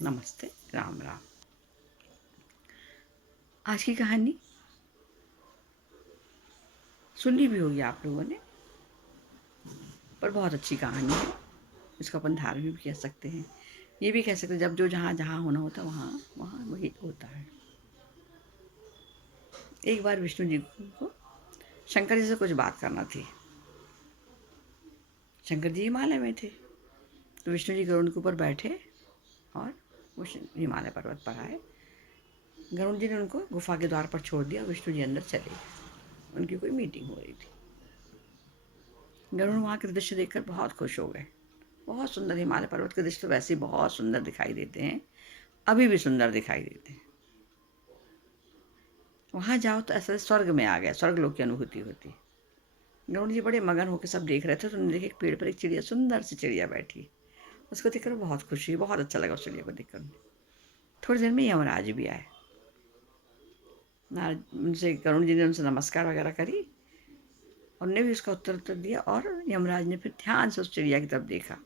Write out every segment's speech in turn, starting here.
नमस्ते, राम राम। आज की कहानी सुनी भी होगी आप लोगों ने, पर बहुत अच्छी कहानी है। इसको अपन धार्मिक भी कह सकते हैं, ये भी कह सकते हैं, जब जो जहाँ जहाँ होना होता है वहाँ वहाँ वही होता है। एक बार विष्णु जी को शंकर जी से कुछ बात करना थी। शंकर जी हिमालय में थे, तो विष्णु जी गरुड़ के ऊपर बैठे और वो हिमालय पर्वत पर आए। गरुड़ जी ने उनको गुफा के द्वार पर छोड़ दिया, विष्णु जी अंदर चले गए। उनकी कोई मीटिंग हो रही थी। गरुड़ वहाँ के दृश्य देखकर बहुत खुश हो गए। बहुत सुंदर हिमालय पर्वत के दृश्य तो वैसे ही बहुत सुंदर दिखाई देते हैं, अभी भी सुंदर दिखाई देते हैं। वहाँ जाओ तो ऐसा स्वर्ग में आ गया, स्वर्ग लोक की अनुभूति होती है। गरुड़ जी बड़े मगन होकर सब देख रहे थे, तो उन्होंने देखा एक पेड़ पर एक चिड़िया, सुंदर सी चिड़िया बैठी। उसको देखकर बहुत खुशी हुई, बहुत अच्छा लगा उस चिड़िया को देखकर। थोड़ी देर में यमराज भी आए। उनसे गरुड़ जी ने उनसे नमस्कार वगैरह करी, उनने भी उसका उत्तर दिया। और यमराज ने फिर ध्यान से उस चिड़िया की तरफ देखा।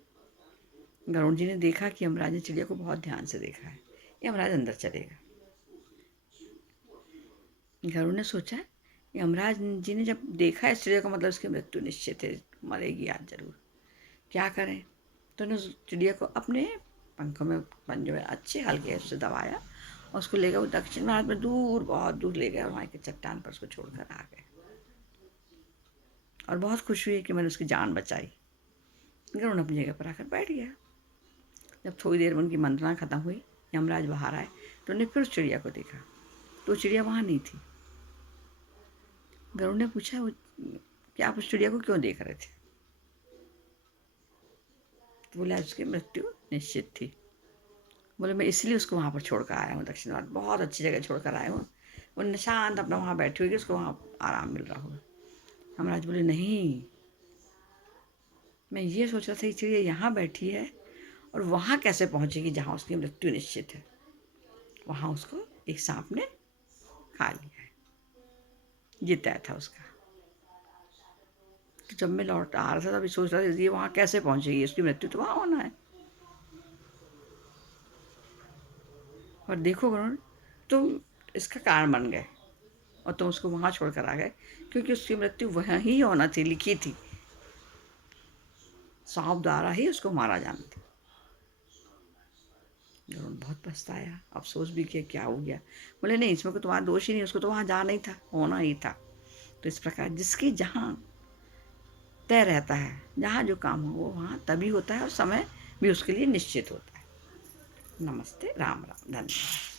गरुड़ जी ने देखा कि यमराज ने चिड़िया को बहुत ध्यान से देखा है। यमराज अंदर चलेगा। गरुड़ ने सोचा, यमराज जी ने जब देखा इस चिड़िया को, मतलब उसकी मृत्यु निश्चित है, मरेगी आज जरूर। क्या करें? तो उन्होंने उस चिड़िया को अपने पंखों में, पंजों में अच्छे हल्के से दबाया और उसको ले गए वो दक्षिण भारत में, दूर, बहुत दूर ले गए और वहाँ की चट्टान पर उसको छोड़कर आ गए। और बहुत खुश हुई कि मैंने उसकी जान बचाई। गरुड़ अपनी जगह पर आकर बैठ गया। जब थोड़ी देर में उनकी मंत्रणा खत्म हुई, यमराज बाहर आए, तो उन्हें फिर उस चिड़िया को देखा, तो चिड़िया वहाँ नहीं थी। गरुड़ ने पूछा, कि आप उस चिड़िया को क्यों देख रहे थे? तो बोले, उसकी मृत्यु निश्चित थी। बोले, मैं इसलिए उसको वहाँ पर छोड़कर आया हूँ, दक्षिण भारत बहुत अच्छी जगह छोड़कर आया हूँ। वो शांत अपना वहाँ बैठी हुई, उसको वहाँ आराम मिल रहा होगा। यमराज बोले, नहीं, मैं ये सोच रहा था कि चिड़िया यहाँ बैठी है और वहाँ कैसे पहुँचेगी जहाँ उसकी मृत्यु निश्चित है। वहाँ उसको एक सांप ने खा लिया है, ये तय था उसका। तो जब मैं लौट आ रहा था तभी सोच रहा था, ये वहाँ कैसे पहुँचेगी, उसकी मृत्यु तो वहाँ होना है। और देखो गरुड़, तुम इसका कारण बन गए और तुम उसको वहाँ छोड़कर आ गए, क्योंकि उसकी मृत्यु वहाँ ही होना थी, लिखी थी, सांप द्वारा ही उसको मारा जाना था। गरुड़ बहुत पछताया, अफसोस भी किया, क्या हो गया। बोले, नहीं, इसमें कोई तुम्हारा दोष ही नहीं, उसको तो वहाँ जाना ही था, होना ही था। तो इस प्रकार जिसकी जहाँ तय रहता है, जहाँ जो काम हो वो वहाँ तभी होता है और समय भी उसके लिए निश्चित होता है। नमस्ते, राम राम, धन्यवाद।